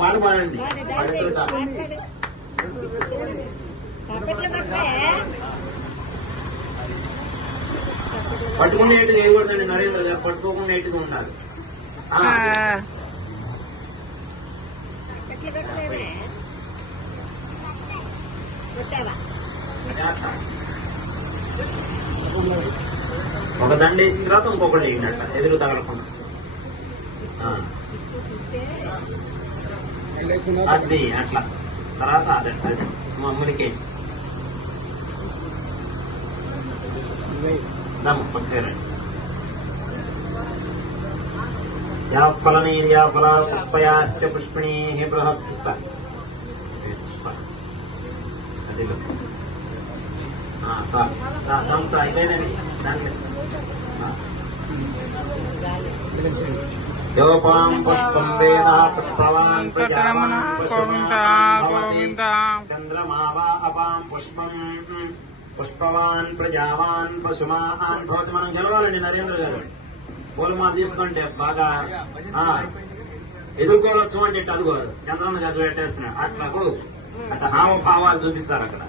పాట పాడండి. పట్టుకునే ఎటు చేయకూడదండి నరేంద్ర గారు, పట్టుకోకుండా ఎట్టుగా ఉండాలి. ఒక దండ వేసిన తర్వాత ఇంకొకటి వేయండి, ఎదురు తగలకుండా. అది అట్లా తర్వాత అదే మమ్మల్కి పట్టేరండి. యా ఫలనీర్యా ఫలా పుష్పయాశ్చ పుష్పిణీ బృహస్పతి పుష్ప అది దాంతో అయిపోయినండి. దానికి యోపాం పుష్పం వేద పుష్పవాన్ ప్రజావాన్ చంద్రమావా అపాం పుష్పం పుష్పవాన్ ప్రజావాన్ పశుమాన్ భవతి. మనం గెలవాలండి నరేంద్ర గారు. పూలమాల తీసుకుంటే బాగా ఎదుర్కోవచ్చు అంటే అదిగో చంద్రన్న గారు పెట్టేస్తున్నాడు. అట్లా అట్లా హావభావాలు చూపించారు అక్కడ.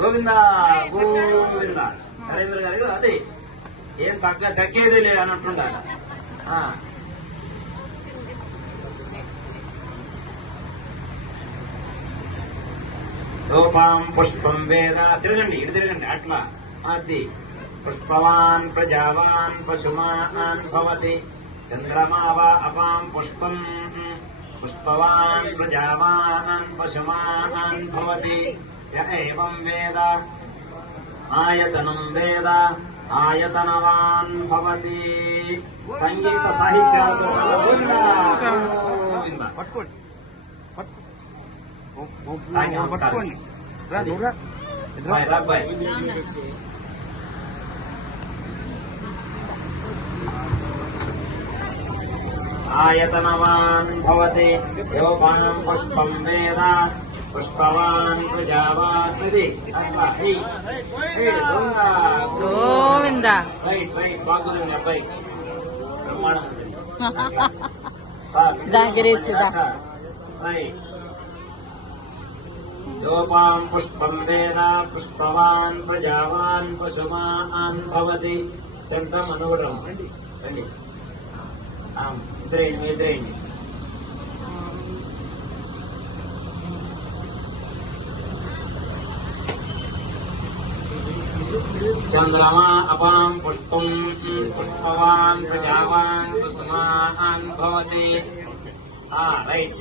గోవింద గోవింద నరేంద్ర గారు అదే ఏం తగ్గేదే లేదు అన్నట్టుండాలి. రూపాం పుష్పం వేద తిరగండి, ఇటు తిరగండి అట్లా. అది పుష్పవాన్ ప్రజావాన్ పశుమాన్ భవతి చంద్రమావా అపాం పుష్పం పుష్పవాన్ ప్రజావాన్ పశుమాన్ భవతి ఏవం వేద ఆయతనం వేద ఆయతనవాన్ భవతి. సంగీత సాహిత్యాలతో ఆయతనవాన్ భవతి యోపాం పుష్పం వేద పుష్పవాన్ ప్రజావాన్. గోవింద రైట్ రైట్ బాగుందండి అబ్బాయి, బ్రహ్మాండం. యోపాం పుష్పం వేద పుష్పవాన్ ప్రజావాన్ పశుమాన్ భవతి. చెంతం అనుగుణం రండి ఎదురేయండి ఎదురేయండి. చంద్రమా అపాం పుష్పం పుష్పవాన్ ప్రజావాన్ పశుమాన్ భవతి. రైట్.